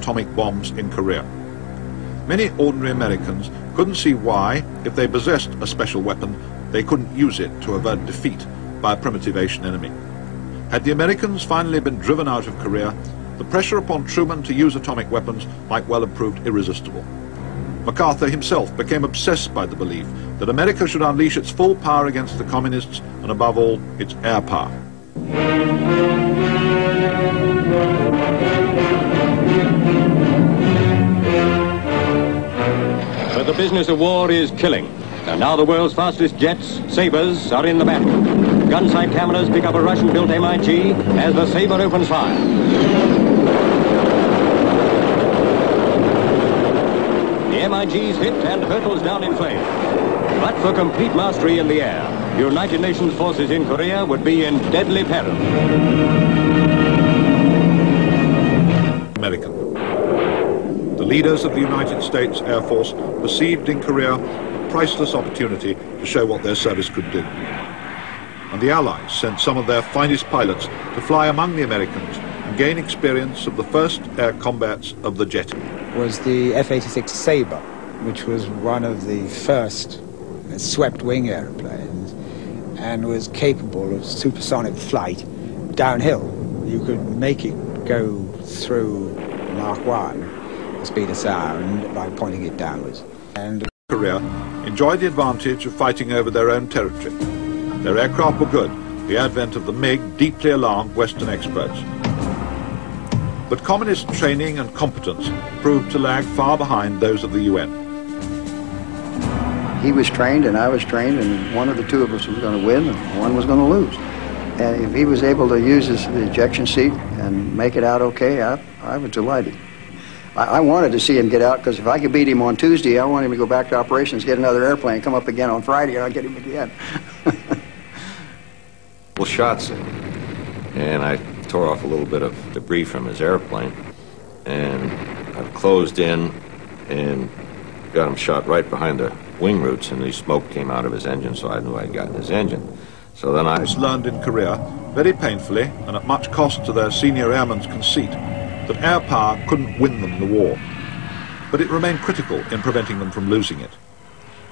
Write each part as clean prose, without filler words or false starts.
atomic bombs in Korea. Many ordinary Americans couldn't see why, if they possessed a special weapon, they couldn't use it to avert defeat by a primitive Asian enemy. Had the Americans finally been driven out of Korea, the pressure upon Truman to use atomic weapons might well have proved irresistible. MacArthur himself became obsessed by the belief that America should unleash its full power against the communists and, above all, its air power. But the business of war is killing. And now the world's fastest jets, Sabres, are in the battle. Gunsight cameras pick up a Russian-built MiG as the Sabre opens fire. The MiG's hit and hurtles down in flames. But for complete mastery in the air, United Nations forces in Korea would be in deadly peril. American. The leaders of the United States Air Force perceived in Korea a priceless opportunity to show what their service could do. And the Allies sent some of their finest pilots to fly among the Americans and gain experience of the first air combats of the jet. Was the F-86 Sabre, which was one of the first swept-wing airplanes and was capable of supersonic flight downhill. You could make it go through Mach 1, the speed of sound, by pointing it downwards. And Korea enjoyed the advantage of fighting over their own territory. Their aircraft were good. The advent of the MiG deeply alarmed Western experts. But communist training and competence proved to lag far behind those of the UN. He was trained and I was trained, and one of the two of us was going to win and one was going to lose. And if he was able to use his ejection seat and make it out okay, I was delighted. I wanted to see him get out, because if I could beat him on Tuesday, I wanted him to go back to operations, get another airplane, come up again on Friday, and I'd get him again. Well, shots, and I tore off a little bit of debris from his airplane, and I closed in and got him shot right behind the wing roots, and the smoke came out of his engine, so I knew I'd gotten his engine. So then I learned in Korea, very painfully and at much cost to their senior airmen's conceit, that air power couldn't win them the war. But it remained critical in preventing them from losing it.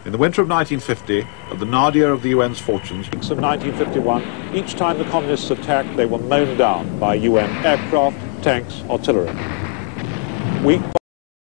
In the winter of 1950, at the nadir of the UN's fortunes, of 1951, each time the communists attacked, they were mown down by UN aircraft, tanks, artillery. Week